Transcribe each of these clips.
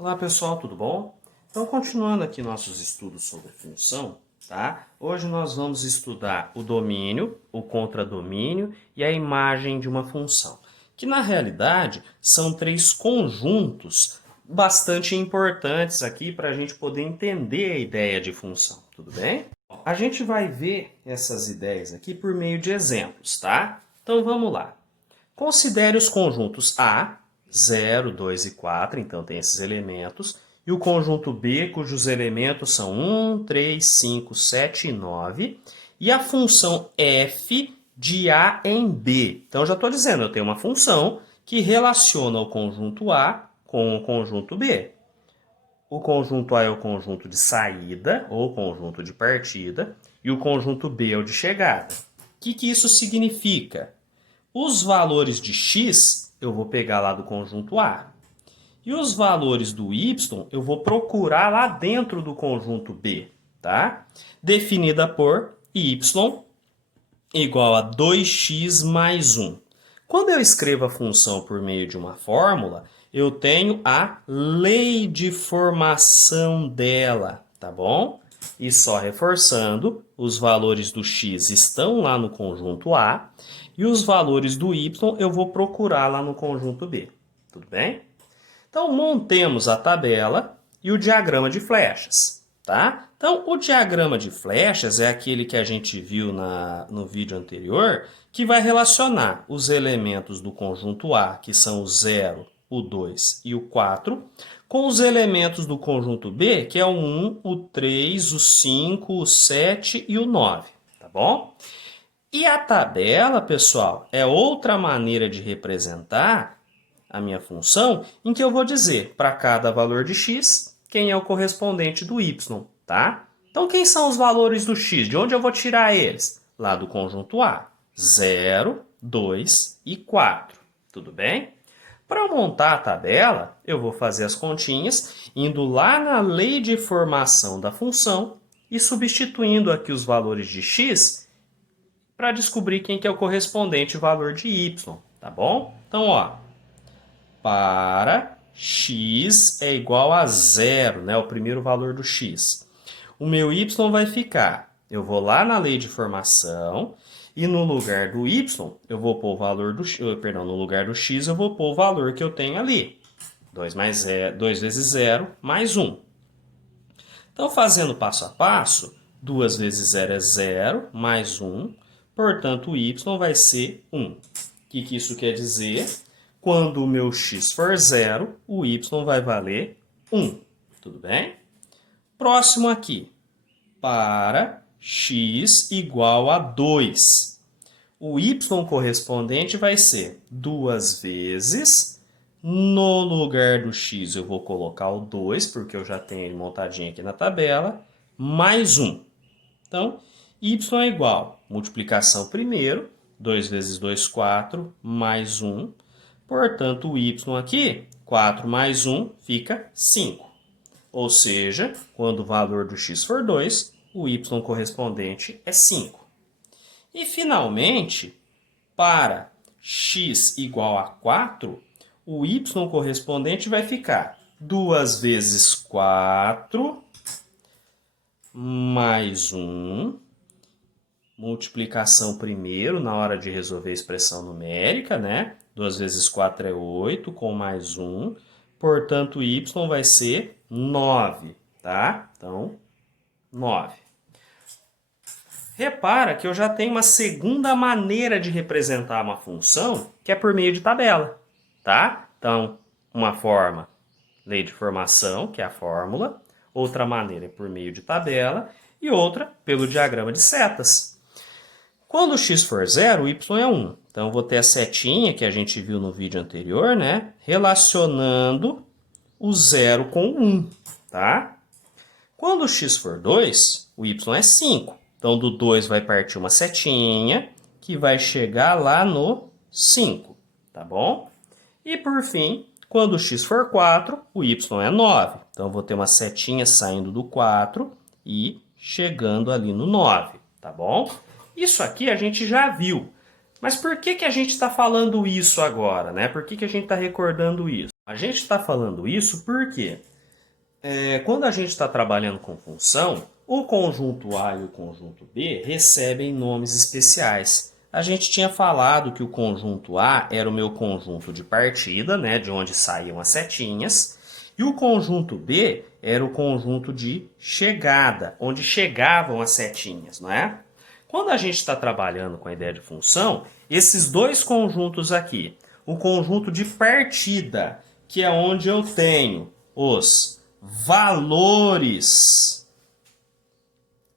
Olá pessoal, tudo bom? Então, continuando aqui nossos estudos sobre função, tá? Hoje nós vamos estudar o domínio, o contradomínio e a imagem de uma função, que na realidade são três conjuntos bastante importantes aqui para a gente poder entender a ideia de função, tudo bem? A gente vai ver essas ideias aqui por meio de exemplos, tá? Então vamos lá. Considere os conjuntos A, 0, 2 e 4, então tem esses elementos, e o conjunto B, cujos elementos são 1, 3, 5, 7 e 9, e a função f de A em B. Então, já estou dizendo, eu tenho uma função que relaciona o conjunto A com o conjunto B. O conjunto A é o conjunto de saída, ou conjunto de partida, e o conjunto B é o de chegada. O que isso significa? Os valores de x eu vou pegar lá do conjunto A. E os valores do y eu vou procurar lá dentro do conjunto B, tá? Definida por y igual a 2x mais 1. Quando eu escrevo a função por meio de uma fórmula, eu tenho a lei de formação dela, tá bom? E só reforçando, os valores do x estão lá no conjunto A e os valores do y eu vou procurar lá no conjunto B. Tudo bem? Então, montemos a tabela e o diagrama de flechas, tá? Então, o diagrama de flechas é aquele que a gente viu no vídeo anterior, que vai relacionar os elementos do conjunto A, que são o 0, o 2 e o 4, com os elementos do conjunto B, que é o 1, o 3, o 5, o 7 e o 9, tá bom? E a tabela, pessoal, é outra maneira de representar a minha função, em que eu vou dizer para cada valor de x, quem é o correspondente do y, tá? Então, quem são os valores do x? De onde eu vou tirar eles? Lá do conjunto A. 0, 2 e 4. Tudo bem? Para eu montar a tabela, eu vou fazer as continhas, indo lá na lei de formação da função e substituindo aqui os valores de x para descobrir quem que é o correspondente valor de y, tá bom? Então, ó, para x é igual a 0, né? O primeiro valor do x. O meu y vai ficar, eu vou lá na lei de formação e no lugar do y eu vou pôr o valor do no lugar do x eu vou pôr o valor que eu tenho ali. 2 vezes 0 mais 1. Então, fazendo passo a passo, 2 vezes 0 é 0, mais 1, portanto, o y vai ser 1. O que isso quer dizer? Quando o meu x for 0, o y vai valer 1. Tudo bem? Próximo aqui. Para x igual a 2. O y correspondente vai ser 2 vezes, no lugar do x eu vou colocar o 2, porque eu já tenho ele montadinho aqui na tabela, mais 1. Então, y é igual, multiplicação primeiro, 2 vezes 2, 4, mais 1. Portanto, o y aqui, 4 mais 1, fica 5. Ou seja, quando o valor do x for 2, o y correspondente é 5. E, finalmente, para x igual a 4, o y correspondente vai ficar 2 vezes 4 mais 1, multiplicação primeiro na hora de resolver a expressão numérica, né? 2 vezes 4 é 8, com mais 1. Portanto, y vai ser 9, tá? Então, 9. Repara que eu já tenho uma segunda maneira de representar uma função, que é por meio de tabela, tá? Então, uma forma, lei de formação, que é a fórmula. Outra maneira é por meio de tabela. E outra, pelo diagrama de setas. Quando o x for 0, o y é 1. Então, eu vou ter a setinha que a gente viu no vídeo anterior, né? Relacionando o 0 com o 1, tá? Quando o x for 2, o y é 5. Então, do 2 vai partir uma setinha que vai chegar lá no 5, tá bom? E, por fim, quando o x for 4, o y é 9. Então, eu vou ter uma setinha saindo do 4 e chegando ali no 9, tá bom? Isso aqui a gente já viu. Mas por que a gente está falando isso agora, né? Por que a gente está recordando isso? A gente está falando isso porque quando a gente está trabalhando com função, o conjunto A e o conjunto B recebem nomes especiais. A gente tinha falado que o conjunto A era o meu conjunto de partida, né, de onde saíam as setinhas, e o conjunto B era o conjunto de chegada, onde chegavam as setinhas, não é? Quando a gente está trabalhando com a ideia de função, esses dois conjuntos aqui, o conjunto de partida, que é onde eu tenho os valores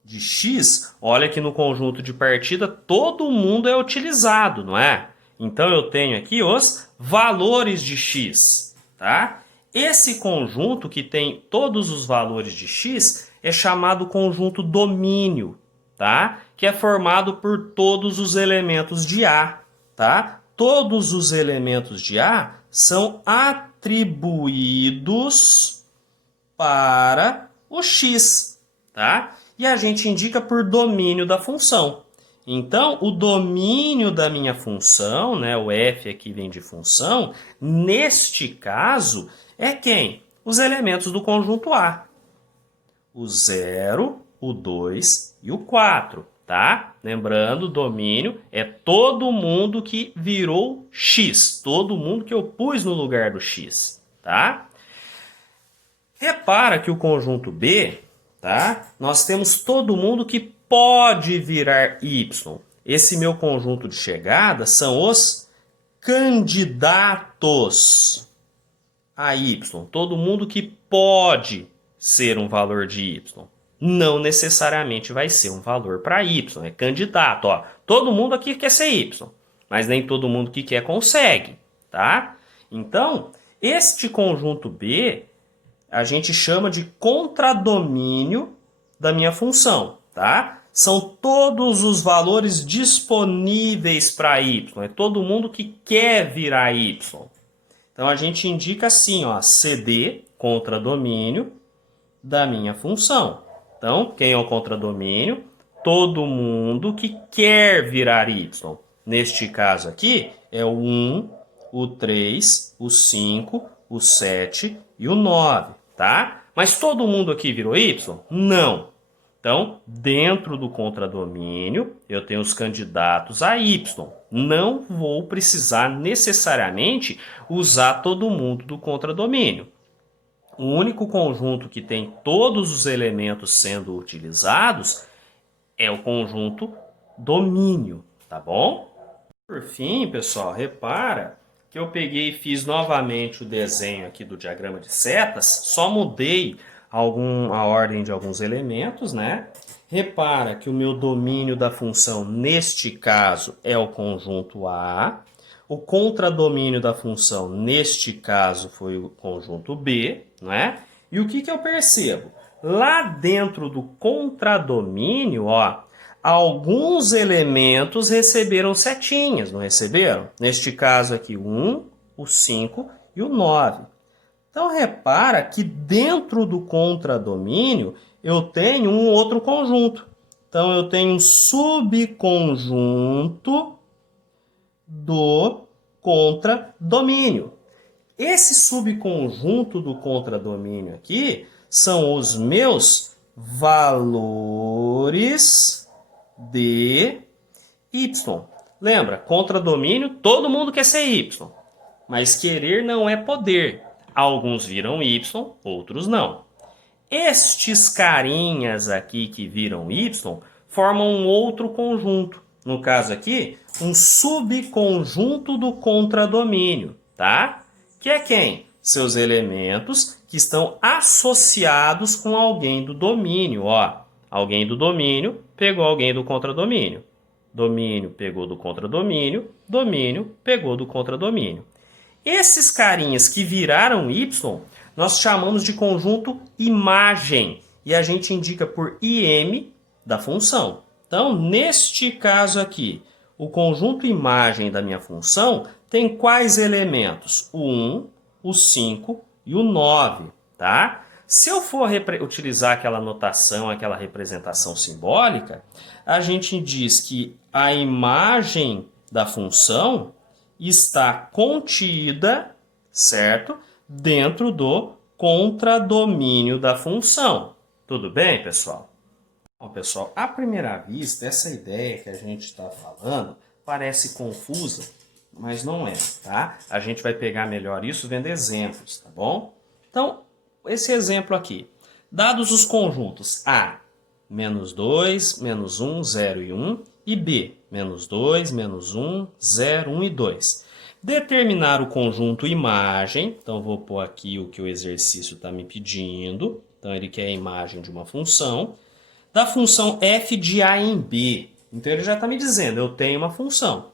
de x, olha que no conjunto de partida todo mundo é utilizado, não é? Então eu tenho aqui os valores de x, tá? Esse conjunto que tem todos os valores de x é chamado conjunto domínio, tá? Que é formado por todos os elementos de A, tá? Todos os elementos de A são atribuídos para o x, tá? E a gente indica por domínio da função. Então, o domínio da minha função, né, o f aqui vem de função, neste caso, é quem? Os elementos do conjunto A. O 0, o 2 e o 4, tá? Lembrando, domínio é todo mundo que virou x, todo mundo que eu pus no lugar do x, tá? Repara que o conjunto B, tá? Nós temos todo mundo que pode virar y. Esse meu conjunto de chegada são os candidatos a y. Todo mundo que pode ser um valor de y. Não necessariamente vai ser um valor para y. É candidato, ó. Todo mundo aqui quer ser y, mas nem todo mundo que quer consegue, tá? Então, este conjunto B a gente chama de contradomínio da minha função, tá? São todos os valores disponíveis para y, é todo mundo que quer virar y. Então a gente indica assim, ó, CD, contradomínio da minha função. Então, quem é o contradomínio? Todo mundo que quer virar y. Neste caso aqui, é o 1, o 3, o 5, o 7 e o 9, tá? Mas todo mundo aqui virou y? Não. Então, dentro do contradomínio, eu tenho os candidatos a y. Não vou precisar necessariamente usar todo mundo do contradomínio. O único conjunto que tem todos os elementos sendo utilizados é o conjunto domínio, tá bom? Por fim, pessoal, repara que eu peguei e fiz novamente o desenho aqui do diagrama de setas, só mudei a ordem de alguns elementos, né? Repara que o meu domínio da função, neste caso, é o conjunto A. O contradomínio da função, neste caso, foi o conjunto B, não é? E o que eu percebo? Lá dentro do contradomínio, ó, alguns elementos receberam setinhas, não receberam? Neste caso aqui, o 1, o 5 e o 9. Então, repara que dentro do contradomínio eu tenho um outro conjunto. Então, eu tenho um subconjunto do contradomínio. Esse subconjunto do contradomínio aqui são os meus valores de y. Lembra, contradomínio, todo mundo quer ser y, mas querer não é poder. Alguns viram y, outros não. Estes carinhas aqui que viram y formam um outro conjunto. No caso aqui, um subconjunto do contradomínio, tá? Que é quem? Seus elementos que estão associados com alguém do domínio, ó. Alguém do domínio pegou alguém do contradomínio. Domínio pegou do contradomínio, domínio pegou do contradomínio. Esses carinhas que viraram y, nós chamamos de conjunto imagem. E a gente indica por im da função. Então, neste caso aqui, o conjunto imagem da minha função tem quais elementos? O 1, o 5 e o 9, tá? Se eu for utilizar aquela notação, aquela representação simbólica, a gente diz que a imagem da função está contida, certo? dentro do contradomínio da função. Tudo bem, pessoal? Bom, pessoal, à primeira vista, essa ideia que a gente está falando parece confusa, mas não é, tá? A gente vai pegar melhor isso vendo exemplos, tá bom? Então, esse exemplo aqui. Dados os conjuntos A, menos 2, menos 1, 0 e 1, e B, menos 2, menos 1, 0, 1 e 2. Determinar o conjunto imagem, então vou pôr aqui o que o exercício está me pedindo. Então, ele quer a imagem de uma função. Da função f de a em b. Então, ele já está me dizendo, eu tenho uma função.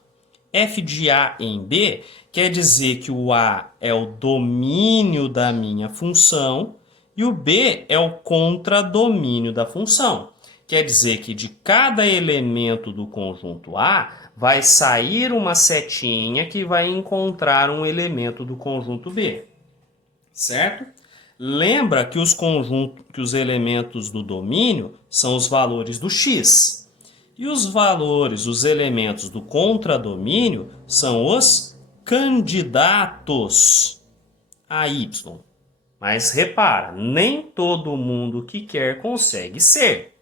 F de a em b quer dizer que o a é o domínio da minha função e o b é o contradomínio da função. Quer dizer que de cada elemento do conjunto A vai sair uma setinha que vai encontrar um elemento do conjunto B. Certo? Lembra que os elementos do domínio são os valores do x. E os elementos do contradomínio são os candidatos a y. Mas repara, nem todo mundo que quer consegue ser.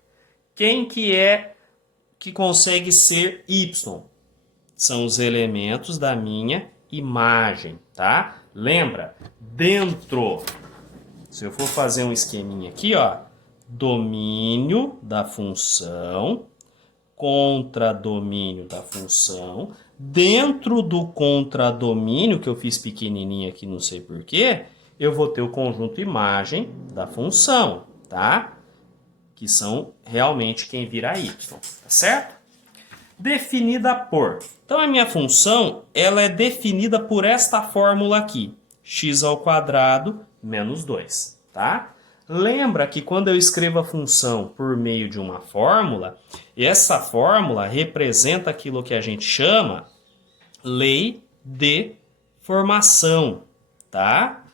Quem que consegue ser y? São os elementos da minha imagem, tá? Lembra? Dentro, se eu for fazer um esqueminha aqui, ó, domínio da função, contradomínio da função, dentro do contradomínio, que eu fiz pequenininho aqui, não sei porquê, eu vou ter o conjunto imagem da função, tá? Que são realmente quem vira y, tá certo? Definida por. Então, a minha função, ela é definida por esta fórmula aqui, x ao quadrado menos 2, tá? Lembra que quando eu escrevo a função por meio de uma fórmula, essa fórmula representa aquilo que a gente chama lei de formação, tá?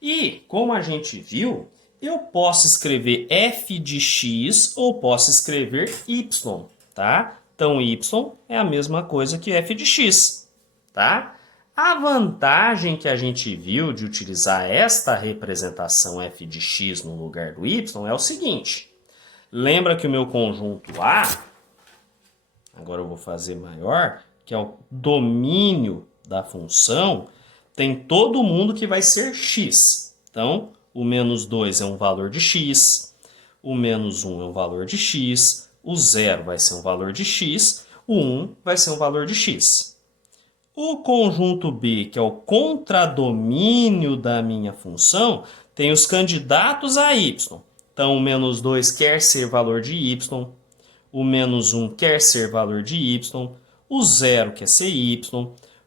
E, como a gente viu, eu posso escrever f de x ou posso escrever y, tá? Então, y é a mesma coisa que f de x, tá? A vantagem que a gente viu de utilizar esta representação f de x no lugar do y é o seguinte. Lembra que o meu conjunto A, agora eu vou fazer maior, que é o domínio da função, tem todo mundo que vai ser x. Então, o menos 2 é um valor de x, o menos 1 é um valor de x, o 0 vai ser um valor de x, o 1 vai ser um valor de x. O conjunto B, que é o contradomínio da minha função, tem os candidatos a y. Então, o menos 2 quer ser valor de y, o menos 1 quer ser valor de y, o 0 quer ser y,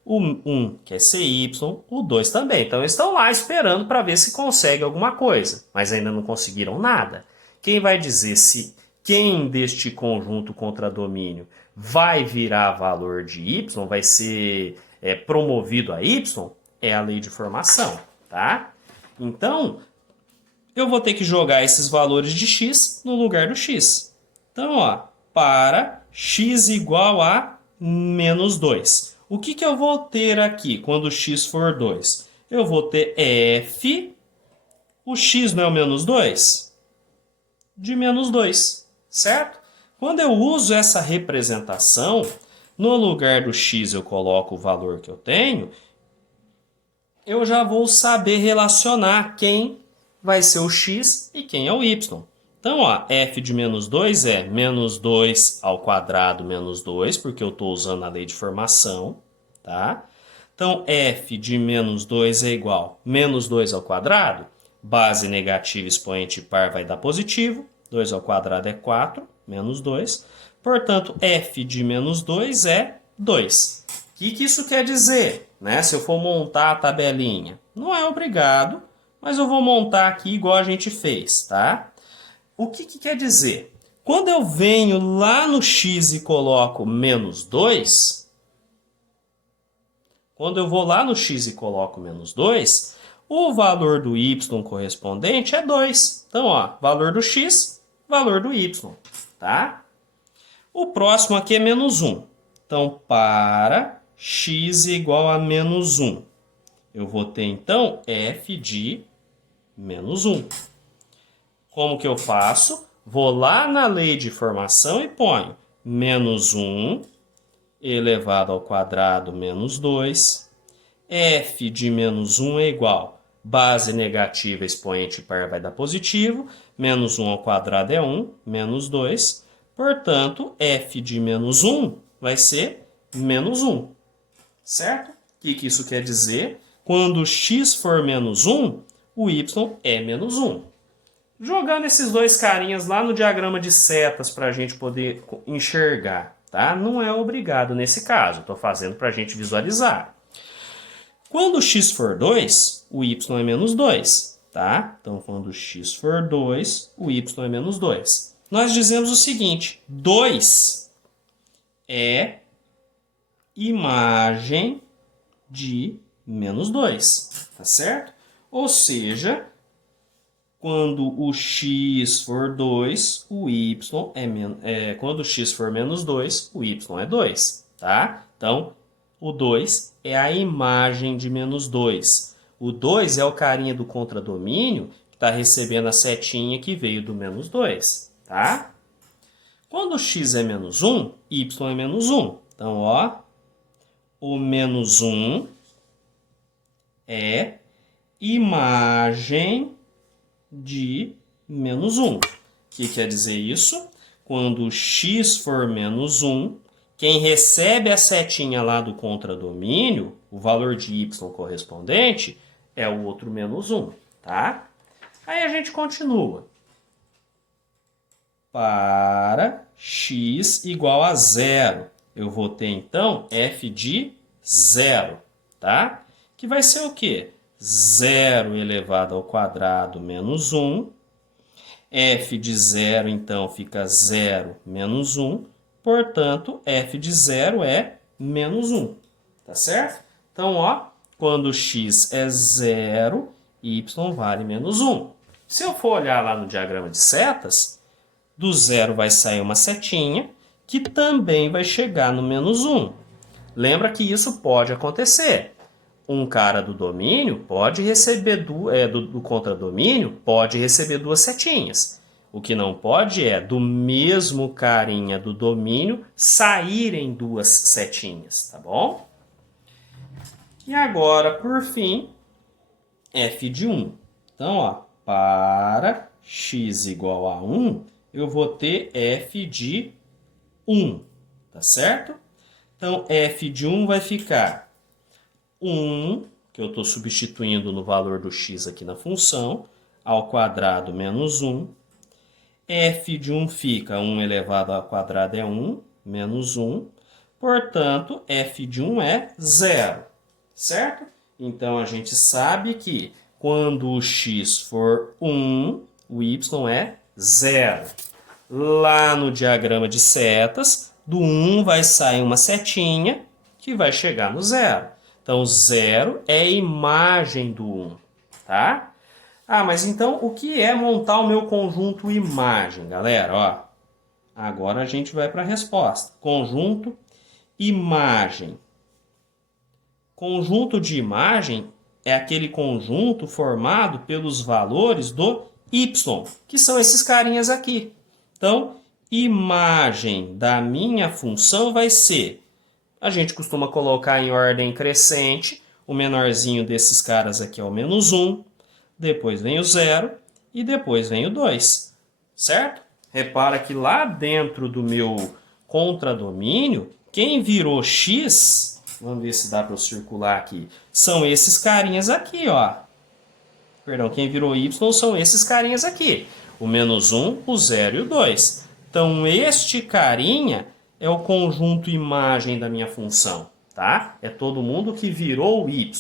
o 1 quer ser y, o 2 também. Então, eles estão lá esperando para ver se consegue alguma coisa, mas ainda não conseguiram nada. Quem vai dizer se quem deste conjunto contradomínio vai virar valor de y, vai ser promovido a y, é a lei de formação, tá? Então, eu vou ter que jogar esses valores de x no lugar do x. Então, ó, para x igual a menos 2. O que eu vou ter aqui quando x for 2? Eu vou ter f, o x não é o menos 2? De menos 2, certo? Quando eu uso essa representação, no lugar do x eu coloco o valor que eu tenho, eu já vou saber relacionar quem vai ser o x e quem é o y. Então, ó, f de menos 2 é menos 2 ao quadrado menos 2, porque eu estou usando a lei de formação, tá? Então, f de menos 2 é igual a menos 2 ao quadrado, base negativa expoente par vai dar positivo, 2 ao quadrado é 4, menos 2. Portanto, f de menos 2 é 2. O que isso quer dizer? Né? Se eu for montar a tabelinha, não é obrigado, mas eu vou montar aqui igual a gente fez, tá? O que quer dizer? Quando eu venho lá no x e coloco menos 2, quando eu vou lá no x e coloco menos 2, o valor do y correspondente é 2. Então, ó, valor do x, valor do y, tá? O próximo aqui é menos 1. Então, para x igual a menos 1. Eu vou ter, então, f de menos 1. Como que eu faço? Vou lá na lei de formação e ponho menos 1 elevado ao quadrado menos 2. F de menos 1 é igual base negativa, expoente par vai dar positivo. Menos 1 ao quadrado é 1, menos 2. Portanto, f de menos 1 vai ser menos 1. Certo? O que isso quer dizer? Quando x for menos 1, o y é menos 1. Jogando esses dois carinhas lá no diagrama de setas para a gente poder enxergar, tá? Não é obrigado nesse caso, estou fazendo para a gente visualizar. Quando x for 2, o y é menos 2, tá? Então, quando x for 2, o y é menos 2. Nós dizemos o seguinte, 2 é imagem de menos 2, tá certo? Ou seja, quando o x for 2, o y quando o x for menos 2, o y é 2, tá? Então, o 2 é a imagem de menos 2. O 2 é o carinha do contradomínio que está recebendo a setinha que veio do menos 2, tá? Quando x é menos 1, y é menos 1. Então, ó, o menos 1 é imagem de menos 1. O que quer dizer isso? Quando x for menos 1, quem recebe a setinha lá do contradomínio, o valor de y correspondente, é o outro menos 1, tá? Aí a gente continua. Para x igual a 0, eu vou ter, então, f de 0, tá? Que vai ser o quê? 0 elevado ao quadrado menos 1. F de 0, então, fica 0 menos 1. Portanto, f de 0 é menos 1. Tá certo? Então, ó, quando x é 0, y vale menos 1. Se eu for olhar lá no diagrama de setas, do 0 vai sair uma setinha, que também vai chegar no menos 1. Lembra que isso pode acontecer. Um cara do domínio pode receber do contradomínio pode receber duas setinhas. O que não pode é do mesmo carinha do domínio saírem duas setinhas, tá bom? E agora, por fim, f de 1. Então, ó, para x igual a 1, eu vou ter f de 1, tá certo? Então, f de 1 vai ficar 1, que eu estou substituindo no valor do x aqui na função, ao quadrado menos 1. F de 1 fica 1 elevado ao quadrado é 1, menos 1. Portanto, f de 1 é 0, certo? Então, a gente sabe que quando o x for 1, o y é 0. Lá no diagrama de setas, do 1 vai sair uma setinha que vai chegar no 0. Então, 0 é a imagem do 1, tá? Ah, mas então o que é montar o meu conjunto imagem, galera? Ó, agora a gente vai para a resposta. Conjunto imagem. Conjunto de imagem é aquele conjunto formado pelos valores do y, que são esses carinhas aqui. Então, imagem da minha função vai ser... A gente costuma colocar em ordem crescente. O menorzinho desses caras aqui é o menos 1. Depois vem o 0 e depois vem o 2. Certo? Repara que lá dentro do meu contradomínio, quem virou x, vamos ver se dá para eu circular aqui, são esses carinhas aqui, ó. Perdão, quem virou y são esses carinhas aqui. O menos 1, o 0 e o 2. Então, este carinha é o conjunto imagem da minha função, tá? É todo mundo que virou o y.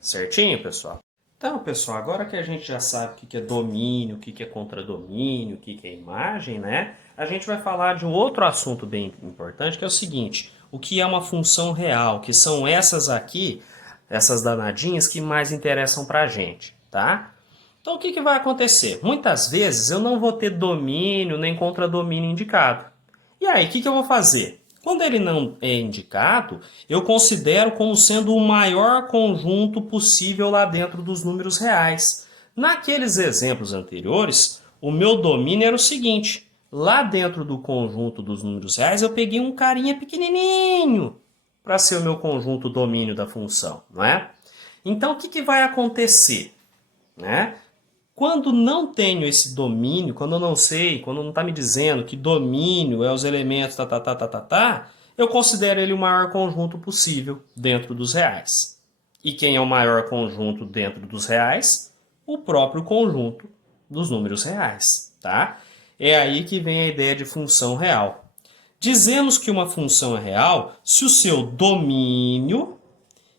Certinho, pessoal? Então, pessoal, agora que a gente já sabe o que é domínio, o que é contradomínio, o que é imagem, né? A gente vai falar de um outro assunto bem importante, que é o seguinte: o que é uma função real, que são essas aqui, essas danadinhas que mais interessam pra gente, tá? Então, o que vai acontecer? Muitas vezes eu não vou ter domínio nem contradomínio indicado. E aí, o que eu vou fazer? Quando ele não é indicado, eu considero como sendo o maior conjunto possível lá dentro dos números reais. Naqueles exemplos anteriores, o meu domínio era o seguinte: lá dentro do conjunto dos números reais, eu peguei um carinha pequenininho para ser o meu conjunto domínio da função, não é? Então, o que vai acontecer, né? Quando não tenho esse domínio, quando eu não sei, quando não está me dizendo que domínio é os elementos eu considero ele o maior conjunto possível dentro dos reais. E quem é o maior conjunto dentro dos reais? O próprio conjunto dos números reais, tá? É aí que vem a ideia de função real. Dizemos que uma função é real se o seu domínio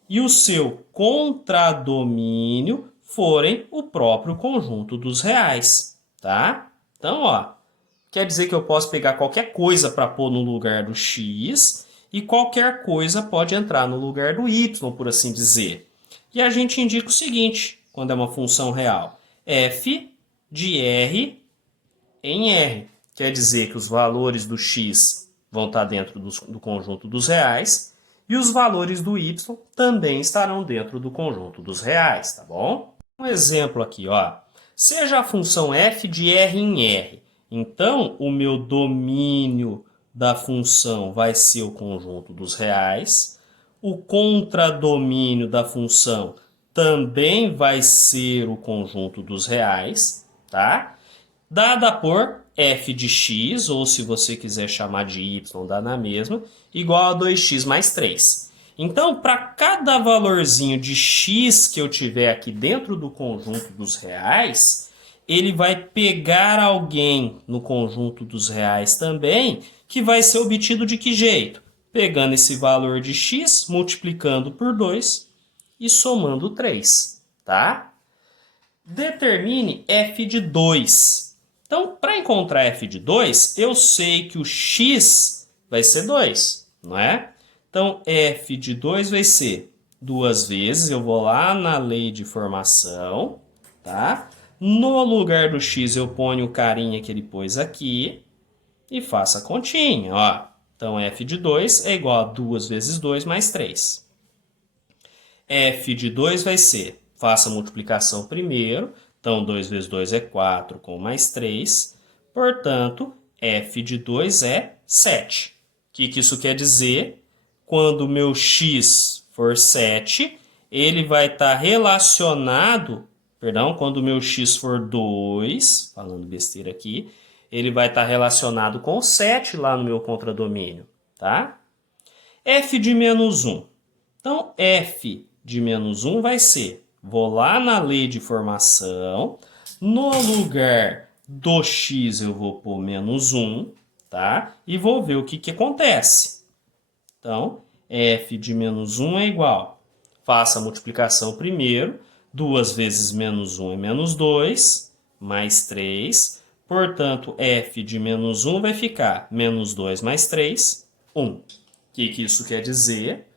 e o seu contradomínio forem o próprio conjunto dos reais, tá? Então, ó, quer dizer que eu posso pegar qualquer coisa para pôr no lugar do x e qualquer coisa pode entrar no lugar do y, por assim dizer. E a gente indica o seguinte, quando é uma função real: f de r em r. Quer dizer que os valores do x vão estar dentro do conjunto dos reais e os valores do y também estarão dentro do conjunto dos reais, tá bom? Um exemplo aqui, ó. Seja a função f de r em r. Então, o meu domínio da função vai ser o conjunto dos reais. O contradomínio da função também vai ser o conjunto dos reais, tá? Dada por f de x, ou se você quiser chamar de y, dá na mesma, igual a 2x mais 3. Então, para cada valorzinho de x que eu tiver aqui dentro do conjunto dos reais, ele vai pegar alguém no conjunto dos reais também, que vai ser obtido de que jeito? Pegando esse valor de x, multiplicando por 2 e somando 3, tá? Determine f de 2. Então, para encontrar f de 2, eu sei que o x vai ser 2, não é? Então, f de 2 vai ser 2 vezes, eu vou lá na lei de formação, tá? No lugar do x eu ponho o carinha que ele pôs aqui e faço a continha, ó. Então, f de 2 é igual a 2 vezes 2 mais 3. f de 2 vai ser, faça a multiplicação primeiro, então 2 vezes 2 é 4 com mais 3, portanto, f de 2 é 7. O que isso quer dizer? Quando o meu x for 7, ele vai estar relacionado, quando o meu x for 2, falando besteira aqui, ele vai estar relacionado com 7 lá no meu contradomínio, tá? f de menos 1. Então, f de menos 1 vai ser, vou lá na lei de formação, no lugar do x eu vou pôr menos 1, tá? E vou ver o que acontece. Então, f de menos 1 é igual, faça a multiplicação primeiro, 2 vezes menos 1 é menos 2, mais 3, portanto, f de menos 1 vai ficar menos 2 mais 3, 1. O que isso quer dizer?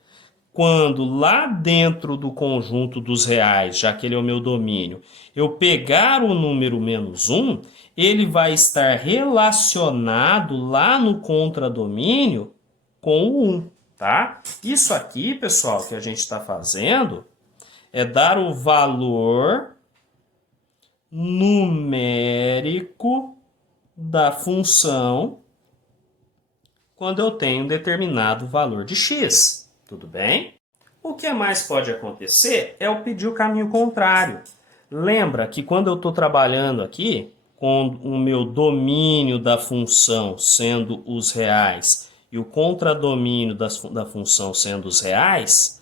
Quando lá dentro do conjunto dos reais, já que ele é o meu domínio, eu pegar o número menos 1, ele vai estar relacionado lá no contradomínio com o 1, tá? Isso aqui, pessoal, que a gente está fazendo é dar o valor numérico da função quando eu tenho um determinado valor de x. Tudo bem? O que mais pode acontecer é eu pedir o caminho contrário. Lembra que quando eu estou trabalhando aqui com o meu domínio da função sendo os reais e o contradomínio da função sendo os reais,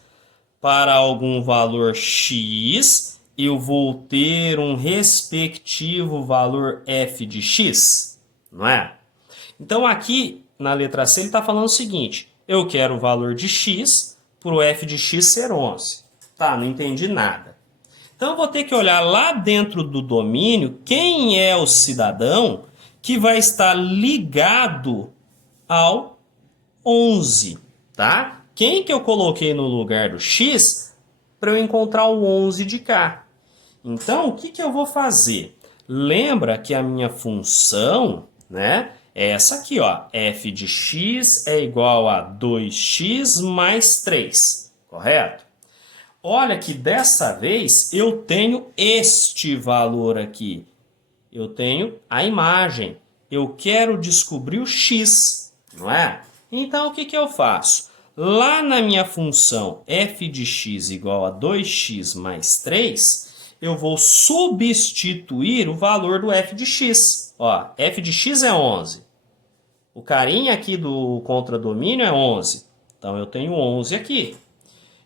para algum valor x, eu vou ter um respectivo valor f de x, não é? Então aqui na letra C ele está falando o seguinte: eu quero o valor de x para o f de x ser 11. Tá, não entendi nada. Então eu vou ter que olhar lá dentro do domínio quem é o cidadão que vai estar ligado ao 11, tá? Quem que eu coloquei no lugar do x para eu encontrar o 11 de cá? Então, o que eu vou fazer? Lembra que a minha função, né, É essa aqui, ó. F de x é igual a 2x mais 3, correto? Olha que dessa vez eu tenho este valor aqui. Eu tenho a imagem. Eu quero descobrir o x, não é? Então, o que que eu faço? Lá na minha função f de x igual a 2x mais 3, eu vou substituir o valor do f de x. Ó, f de x é 11. O carinha aqui do contradomínio é 11. Então, eu tenho 11 aqui.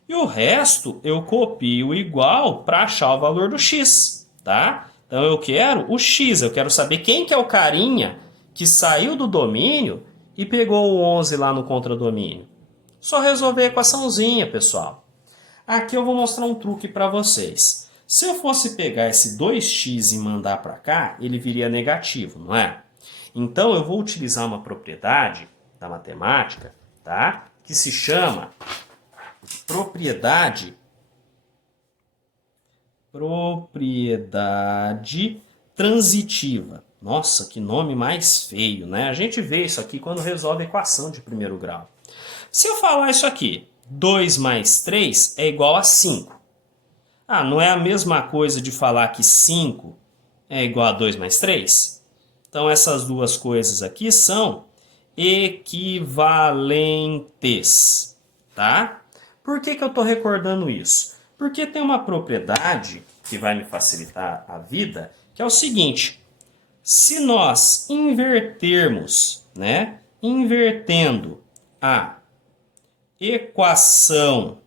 E o resto eu copio igual para achar o valor do x, tá? Então eu quero o x, eu quero saber quem que é o carinha que saiu do domínio e pegou o 11 lá no contradomínio. Só resolver a equaçãozinha, pessoal. Aqui eu vou mostrar um truque para vocês. Se eu fosse pegar esse 2x e mandar para cá, ele viria negativo, não é? Então eu vou utilizar uma propriedade da matemática, tá? Que se chama propriedade transitiva. Nossa, que nome mais feio, né? A gente vê isso aqui quando resolve equação de primeiro grau. Se eu falar isso aqui, 2 mais 3 é igual a 5. Ah, não é a mesma coisa de falar que 5 é igual a 2 mais 3? Então essas duas coisas aqui são equivalentes, tá? Por que que eu estou recordando isso? Porque tem uma propriedade que vai me facilitar a vida, que é o seguinte: se nós invertermos, né, invertendo a equação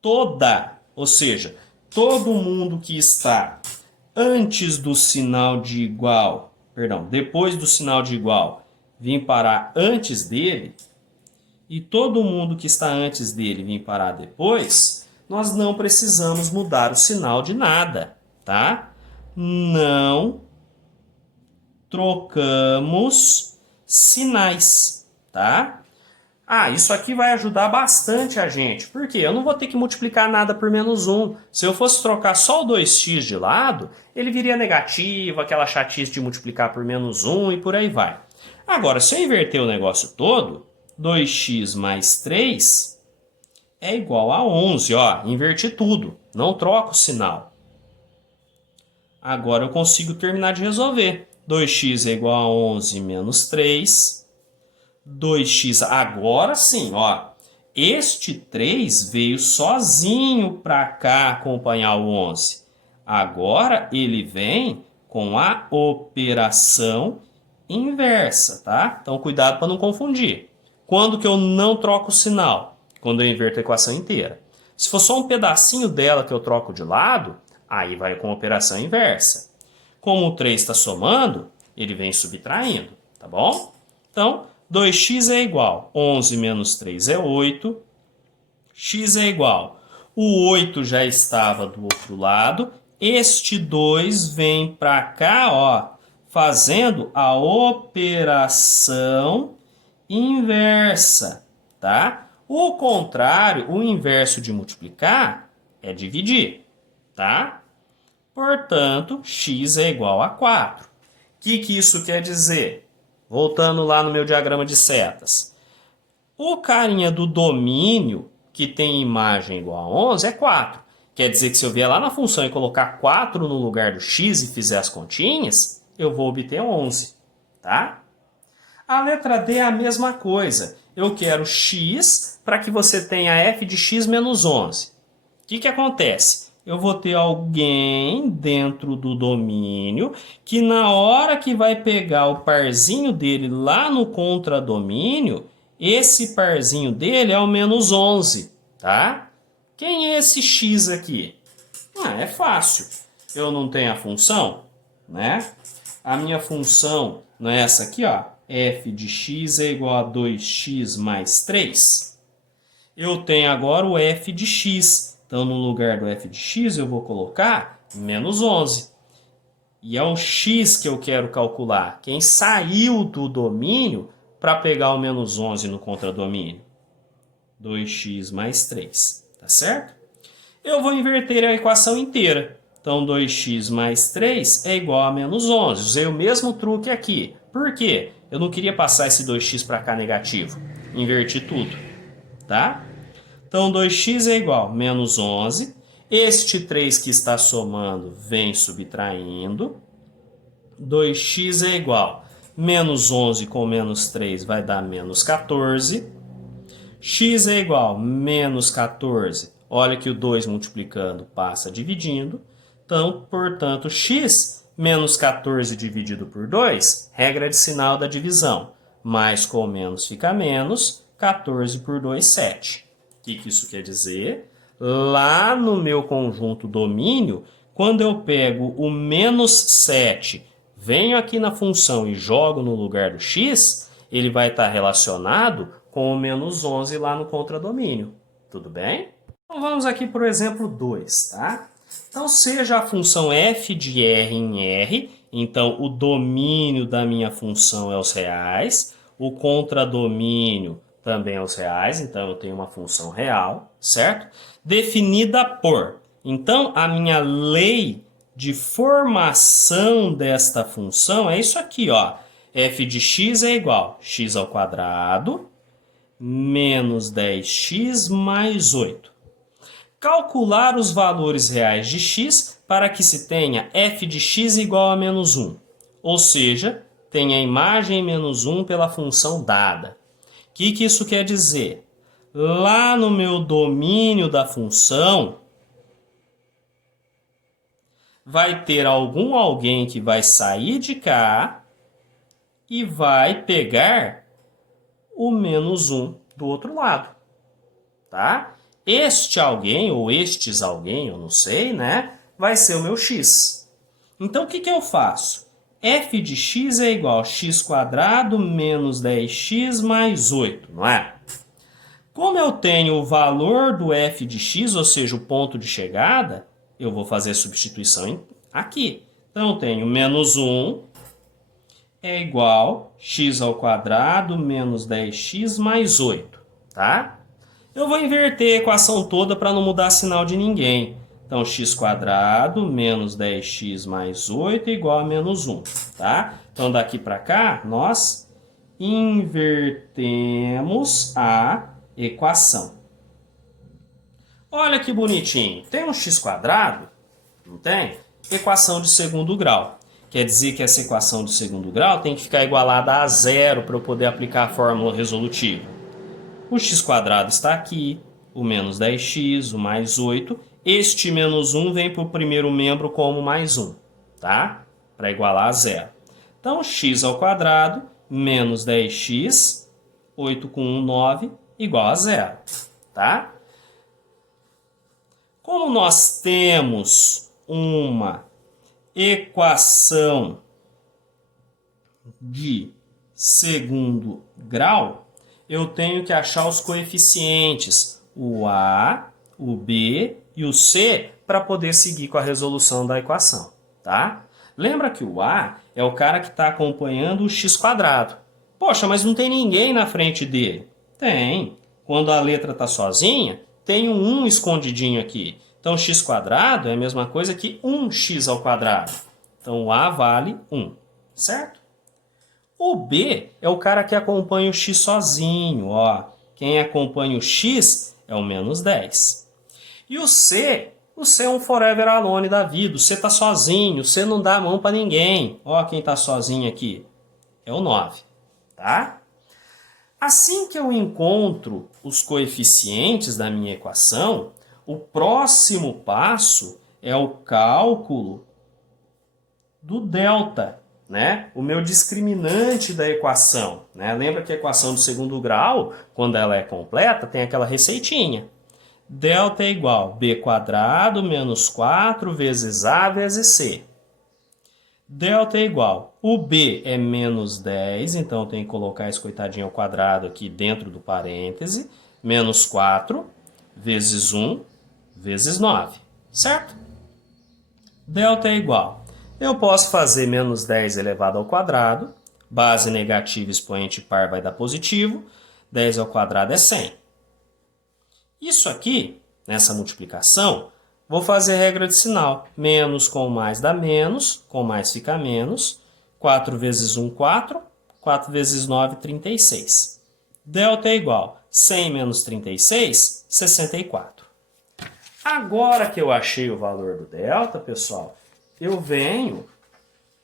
toda, ou seja, todo mundo que está antes do sinal de igual, perdão, depois do sinal de igual, vir parar antes dele, e todo mundo que está antes dele vir parar depois, nós não precisamos mudar o sinal de nada, tá? Não trocamos sinais, tá? Ah, isso aqui vai ajudar bastante a gente. Por quê? Eu não vou ter que multiplicar nada por menos 1. Se eu fosse trocar só o 2x de lado, ele viria negativo, aquela chatice de multiplicar por menos 1 e por aí vai. Agora, se eu inverter o negócio todo, 2x mais 3 é igual a 11. Ó, inverti tudo, não troco o sinal. Agora eu consigo terminar de resolver. 2x é igual a 11 menos 3. 2x, agora sim, ó. Este 3 veio sozinho para cá acompanhar o 11. Agora ele vem com a operação inversa, tá? Então cuidado para não confundir. Quando que eu não troco o sinal? Quando eu inverto a equação inteira. Se for só um pedacinho dela que eu troco de lado, aí vai com a operação inversa. Como o 3 está somando, ele vem subtraindo, tá bom? Então, 2x é igual, 11 menos 3 é 8, x é igual, o 8 já estava do outro lado, este 2 vem para cá, ó, fazendo a operação inversa, tá? O contrário, o inverso de multiplicar é dividir, tá? Portanto, x é igual a 4. O que isso quer dizer? Voltando lá no meu diagrama de setas. O carinha do domínio, que tem imagem igual a 11, é 4. Quer dizer que se eu vier lá na função e colocar 4 no lugar do x e fizer as continhas, eu vou obter 11, tá? A letra D é a mesma coisa. Eu quero x para que você tenha f de x menos 11. O que acontece? Eu vou ter alguém dentro do domínio que na hora que vai pegar o parzinho dele lá no contradomínio, esse parzinho dele é o menos 11, tá? Quem é esse x aqui? Ah, é fácil. Eu não tenho a função, né? A minha função não é essa aqui, ó. F de x é igual a 2x mais 3. Eu tenho agora o f de x. Então, no lugar do f de x, eu vou colocar menos 11. E é o x que eu quero calcular. Quem saiu do domínio para pegar o menos 11 no contradomínio? 2x mais 3. Tá certo? Eu vou inverter a equação inteira. Então, 2x mais 3 é igual a menos 11. Usei o mesmo truque aqui. Por quê? Eu não queria passar esse 2x para cá negativo. Inverti tudo, tá? Então, 2x é igual a menos 11. Este 3 que está somando vem subtraindo. 2x é igual a menos 11 com menos 3 vai dar menos 14. X é igual a menos 14. Olha que o 2 multiplicando passa dividindo. Então, portanto, x menos 14 dividido por 2, regra de sinal da divisão. Mais com menos fica menos, 14 por 2, 7. O que isso quer dizer? Lá no meu conjunto domínio, quando eu pego o menos 7, venho aqui na função e jogo no lugar do x, ele vai estar relacionado com o menos 11 lá no contradomínio. Tudo bem? Então vamos aqui para o exemplo 2, tá? Então seja a função f de r em R, então o domínio da minha função é os reais, o contradomínio também é os reais, então eu tenho uma função real, certo? Definida por. Então a minha lei de formação desta função é isso aqui, ó. F de x é igual a x ao quadrado menos 10x mais 8. Calcular os valores reais de x para que se tenha f de x igual a menos 1. Ou seja, tenha a imagem menos 1 pela função dada. O que isso quer dizer? Lá no meu domínio da função, vai ter alguém que vai sair de cá e vai pegar o menos 1 do outro lado, tá? Este alguém, ou estes alguém, eu não sei, né? Vai ser o meu x. Então, o que eu faço? F de x é igual a x quadrado menos 10x mais 8, não é? Como eu tenho o valor do f de x, ou seja, o ponto de chegada, eu vou fazer a substituição aqui. Então, eu tenho menos 1 é igual a x ao quadrado menos 10x mais 8, tá? Eu vou inverter a equação toda para não mudar sinal de ninguém. Então, x quadrado menos 10x mais 8 é igual a menos 1, tá? Então, daqui para cá, nós invertemos a equação. Olha que bonitinho. Tem um x quadrado, não tem? Equação de segundo grau. Quer dizer que essa equação de segundo grau tem que ficar igualada a zero para eu poder aplicar a fórmula resolutiva. O x quadrado está aqui, o menos 10x, o mais 8. Este menos 1 vem para o primeiro membro como mais 1, tá? Para igualar a zero. Então, x ao quadrado menos 10x, 8 com 1, 9, igual a zero, tá? Como nós temos uma equação de segundo grau, eu tenho que achar os coeficientes, o a, o b e o c, para poder seguir com a resolução da equação, tá? Lembra que o a é o cara que está acompanhando o x quadrado. Poxa, mas não tem ninguém na frente dele. Tem. Quando a letra está sozinha, tem um 1 escondidinho aqui. Então, x quadrado é a mesma coisa que 1x ao quadrado. Então, o a vale 1, certo? O b é o cara que acompanha o x sozinho, ó. Quem acompanha o x é o menos 10. E o c é um forever alone da vida. O c está sozinho, o c não dá a mão para ninguém. Ó quem está sozinho aqui. É o 9, tá? Assim que eu encontro os coeficientes da minha equação, o próximo passo é o cálculo do delta, né? O meu discriminante da equação, né? Lembra que a equação do segundo grau, quando ela é completa, tem aquela receitinha. Delta é igual a b quadrado menos 4 vezes a vezes c. Delta é igual, o b é menos 10, então eu tenho que colocar esse coitadinho ao quadrado aqui dentro do parêntese, menos 4 vezes 1 vezes 9, certo? Delta é igual, eu posso fazer menos 10 elevado ao quadrado, base negativa, expoente par vai dar positivo, 10 ao quadrado é 100. Isso aqui, nessa multiplicação, Vou fazer regra de sinal. Menos com mais dá menos, com mais fica menos. 4 vezes 1, 4. 4 vezes 9, 36. Delta é igual 100 menos 36, 64. Agora que eu achei o valor do delta, pessoal, eu venho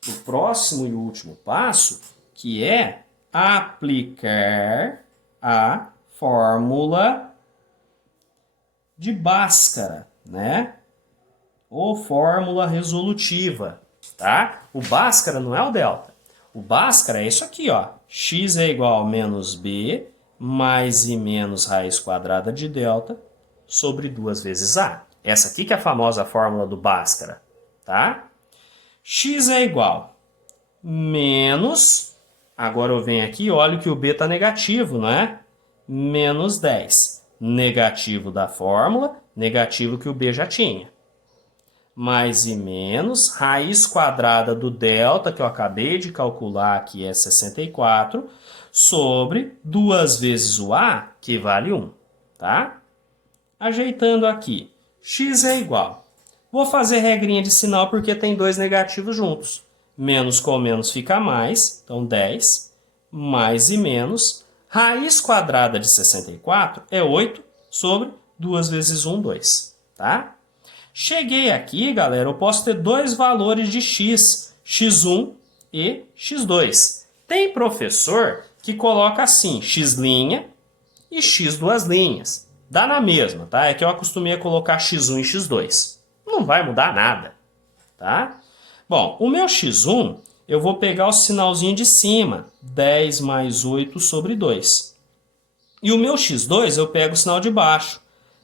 para o próximo e último passo, que é aplicar a fórmula de Bhaskara, né? Ou fórmula resolutiva, tá? O Bhaskara não é o delta. O Bhaskara é isso aqui, ó. X é igual a menos b mais i menos raiz quadrada de delta sobre 2 vezes a. Essa aqui que é a famosa fórmula do Bhaskara, tá? X é igual menos, agora eu venho aqui, olha que o b está negativo, não é? Menos 10. Negativo da fórmula, negativo que o b já tinha. Mais i menos, raiz quadrada do delta, que eu acabei de calcular, que é 64, sobre 2 vezes o a, que vale 1, tá? Ajeitando aqui, x é igual. Vou fazer regrinha de sinal porque tem dois negativos juntos. Menos com menos fica mais, então 10, mais e menos. Raiz quadrada de 64 é 8 sobre 2 vezes 1, 2, tá? Cheguei aqui, galera, eu posso ter dois valores de x, x1 e x2. Tem professor que coloca assim, x' e x duas linhas. Dá na mesma, tá? É que eu acostumei a colocar x1 e x2. Não vai mudar nada, tá? Bom, o meu x1, eu vou pegar o sinalzinho de cima, 10 mais 8 sobre 2. E o meu x2, eu pego o sinal de baixo,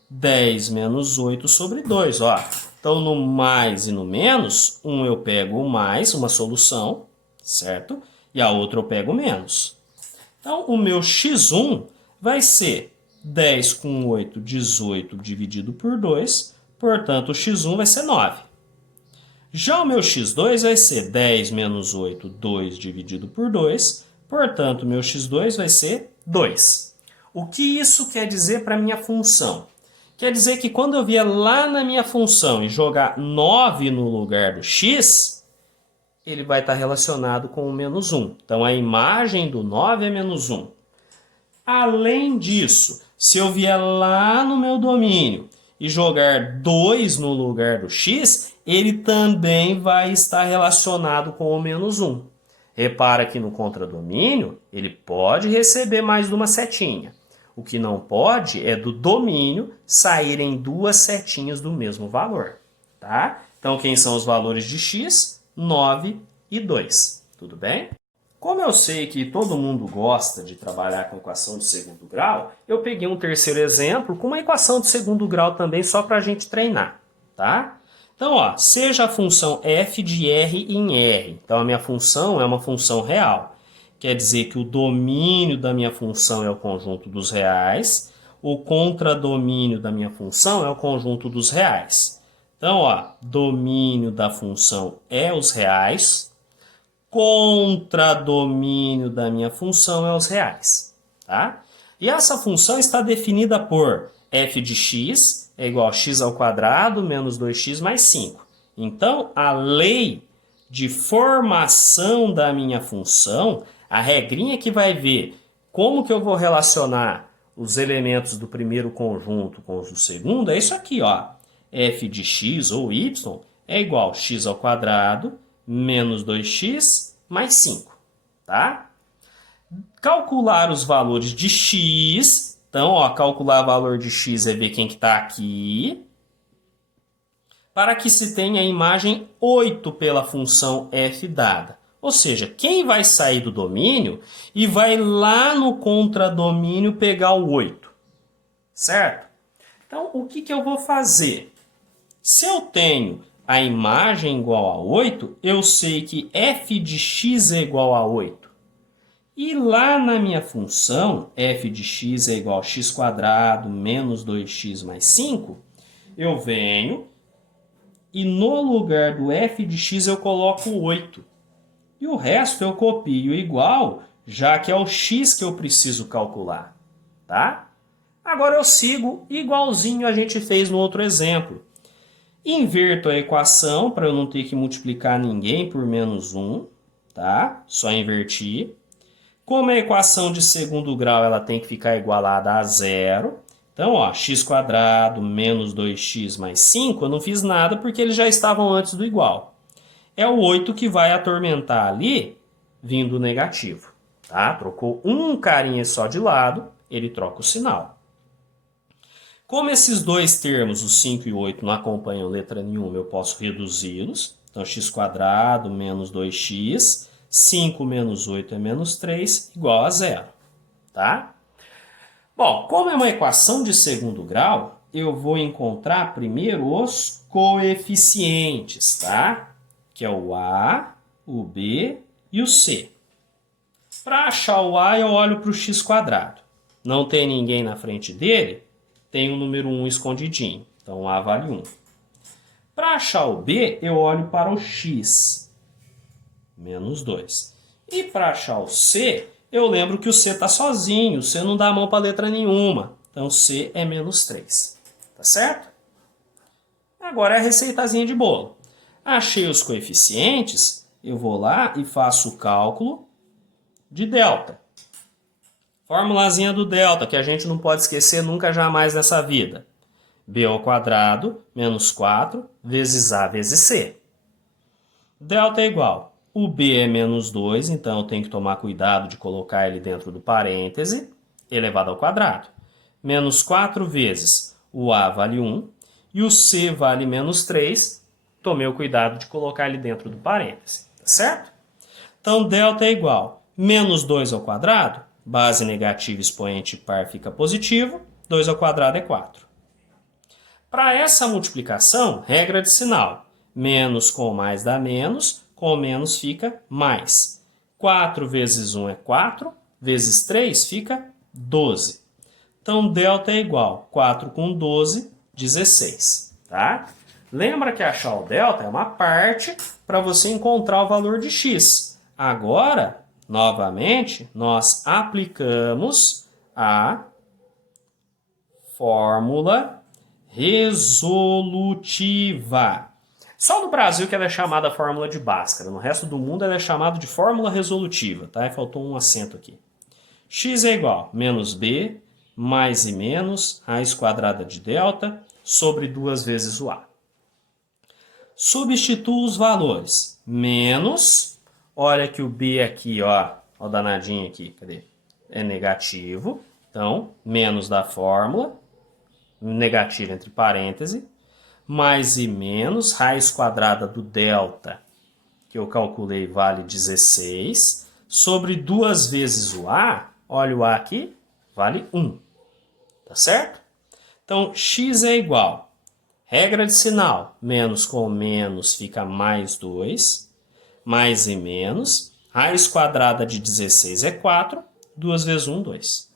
10 menos 8 sobre 2, ó. Então, no mais e no menos, um eu pego o mais, uma solução, certo? E a outra eu pego o menos. Então, o meu x1 vai ser 10 com 8, 18 dividido por 2, portanto, o x1 vai ser 9. Já o meu x2 vai ser 10 menos 8, 2 dividido por 2, portanto, o meu x2 vai ser 2. O que isso quer dizer para a minha função? Quer dizer que quando eu vier lá na minha função e jogar 9 no lugar do x, ele vai estar relacionado com o menos 1. Então, a imagem do 9 é menos 1. Além disso, se eu vier lá no meu domínio e jogar 2 no lugar do x, ele também vai estar relacionado com o menos 1. Repara que no contradomínio, ele pode receber mais de uma setinha. O que não pode é do domínio saírem duas setinhas do mesmo valor, tá? Então, quem são os valores de x? 9 e 2, tudo bem? Como eu sei que todo mundo gosta de trabalhar com equação de segundo grau, eu peguei um terceiro exemplo com uma equação de segundo grau também só para a gente treinar, tá? Então, ó, seja a função f de r em r. Então, a minha função é uma função real. Quer dizer que o domínio da minha função é o conjunto dos reais, o contradomínio da minha função é o conjunto dos reais. Então, ó, domínio da função é os reais, contradomínio da minha função é os reais, tá? E essa função está definida por f de x é igual a x ao quadrado menos 2x mais 5. Então, a lei de formação da minha função, a regrinha que vai ver como que eu vou relacionar os elementos do primeiro conjunto com os do segundo, é isso aqui, ó. f de x ou y é igual a x ao quadrado menos 2x mais 5, tá? Calcular os valores de x, então, ó, calcular o valor de x é ver quem que está aqui, para que se tenha a imagem 8 pela função f dada. Ou seja, quem vai sair do domínio e vai lá no contradomínio pegar o 8, certo? Então, o que eu vou fazer? Se eu tenho a imagem igual a 8, eu sei que f de x é igual a 8. E lá na minha função, f de x é igual a x quadrado menos 2x mais 5, eu venho e no lugar do f de x eu coloco 8. E o resto eu copio igual, já que é o x que eu preciso calcular, tá? Agora eu sigo igualzinho a gente fez no outro exemplo. Inverto a equação para eu não ter que multiplicar ninguém por menos 1, tá? Só invertir. Como a equação de segundo grau ela tem que ficar igualada a zero, então, ó, x² menos 2x mais 5, eu não fiz nada porque eles já estavam antes do igual. É o 8 que vai atormentar ali, vindo negativo. Tá? Trocou um carinha só de lado, ele troca o sinal. Como esses dois termos, o 5 e o 8, não acompanham letra nenhuma, eu posso reduzi-los. Então, x² menos 2x, 5 menos 8 é menos 3, igual a zero. Tá? Bom, como é uma equação de segundo grau, eu vou encontrar primeiro os coeficientes, tá? Que é o A, o B e o C. Para achar o A, eu olho para o x². Não tem ninguém na frente dele, tem o número 1 escondidinho. Então, o A vale 1. Para achar o B, eu olho para o x, menos 2. E para achar o C, eu lembro que o C está sozinho, o C não dá a mão para letra nenhuma. Então, o C é menos 3. Tá certo? Agora é a receitazinha de bolo. Achei os coeficientes, eu vou lá e faço o cálculo de delta. Formulazinha do delta, que a gente não pode esquecer nunca jamais nessa vida. B² menos 4 vezes A vezes C. Delta é igual. O B é menos 2, então eu tenho que tomar cuidado de colocar ele dentro do parêntese, elevado ao quadrado. Menos 4 vezes o A vale 1 e o C vale menos 3. Tomei o cuidado de colocar ele dentro do parêntese, tá certo? Então, delta é igual. Menos 2 ao quadrado, base negativa, expoente par fica positivo, 2 ao quadrado é 4. Para essa multiplicação, regra de sinal. Menos com mais dá menos, com menos fica mais. 4 vezes 1 é 4, vezes 3 fica 12. Então, delta é igual 4 com 12, 16. Tá? Lembra que achar o delta é uma parte para você encontrar o valor de x. Agora, novamente, nós aplicamos a fórmula resolutiva. Só no Brasil que ela é chamada fórmula de Bhaskara. No resto do mundo ela é chamada de fórmula resolutiva. Tá? Faltou um acento aqui. X é igual a menos b, mais e menos, raiz quadrada de delta, sobre 2 vezes o A. Substituo os valores. Menos, olha que o B aqui, ó o danadinho aqui, cadê? É negativo. Então, menos da fórmula, negativo entre parênteses, mais e menos, raiz quadrada do delta, que eu calculei, vale 16, sobre 2 vezes o A, olha o A aqui, vale 1. Tá certo? Então, x é igual, regra de sinal, menos com menos fica mais 2, mais e menos, raiz quadrada de 16 é 4, 2 vezes 1, 2.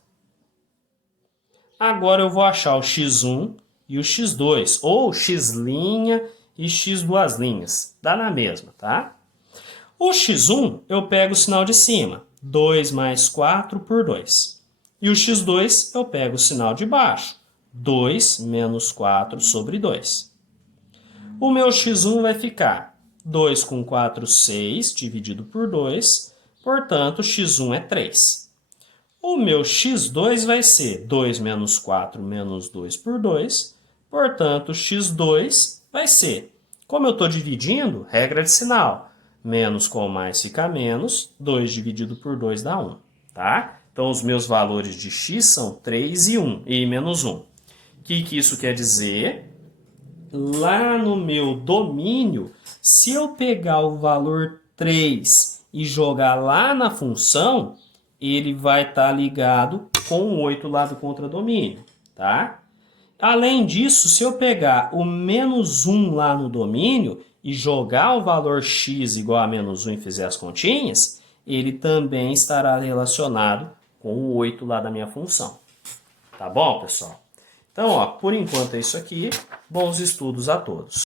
Agora eu vou achar o x1 e o x2, ou x' e x duas linhas. Dá na mesma, tá? O x1 eu pego o sinal de cima, 2 mais 4 por 2. E o x2 eu pego o sinal de baixo, 2 menos 4 sobre 2. O meu x1 vai ficar 2 com 4, 6, dividido por 2, portanto, x1 é 3. O meu x2 vai ser 2 menos 4 menos 2 por 2, portanto, x2 vai ser, como eu estou dividindo, regra de sinal, menos com mais fica menos, 2 dividido por 2 dá 1, tá? Então, os meus valores de x são 3 e 1, e menos 1. O que isso quer dizer? Lá no meu domínio, se eu pegar o valor 3 e jogar lá na função, ele vai estar ligado com o 8 lá do contradomínio, tá? Além disso, se eu pegar o menos 1 lá no domínio e jogar o valor x igual a menos 1 e fizer as continhas, ele também estará relacionado com o 8 lá da minha função. Tá bom, pessoal? Então, ó, por enquanto é isso aqui. Bons estudos a todos.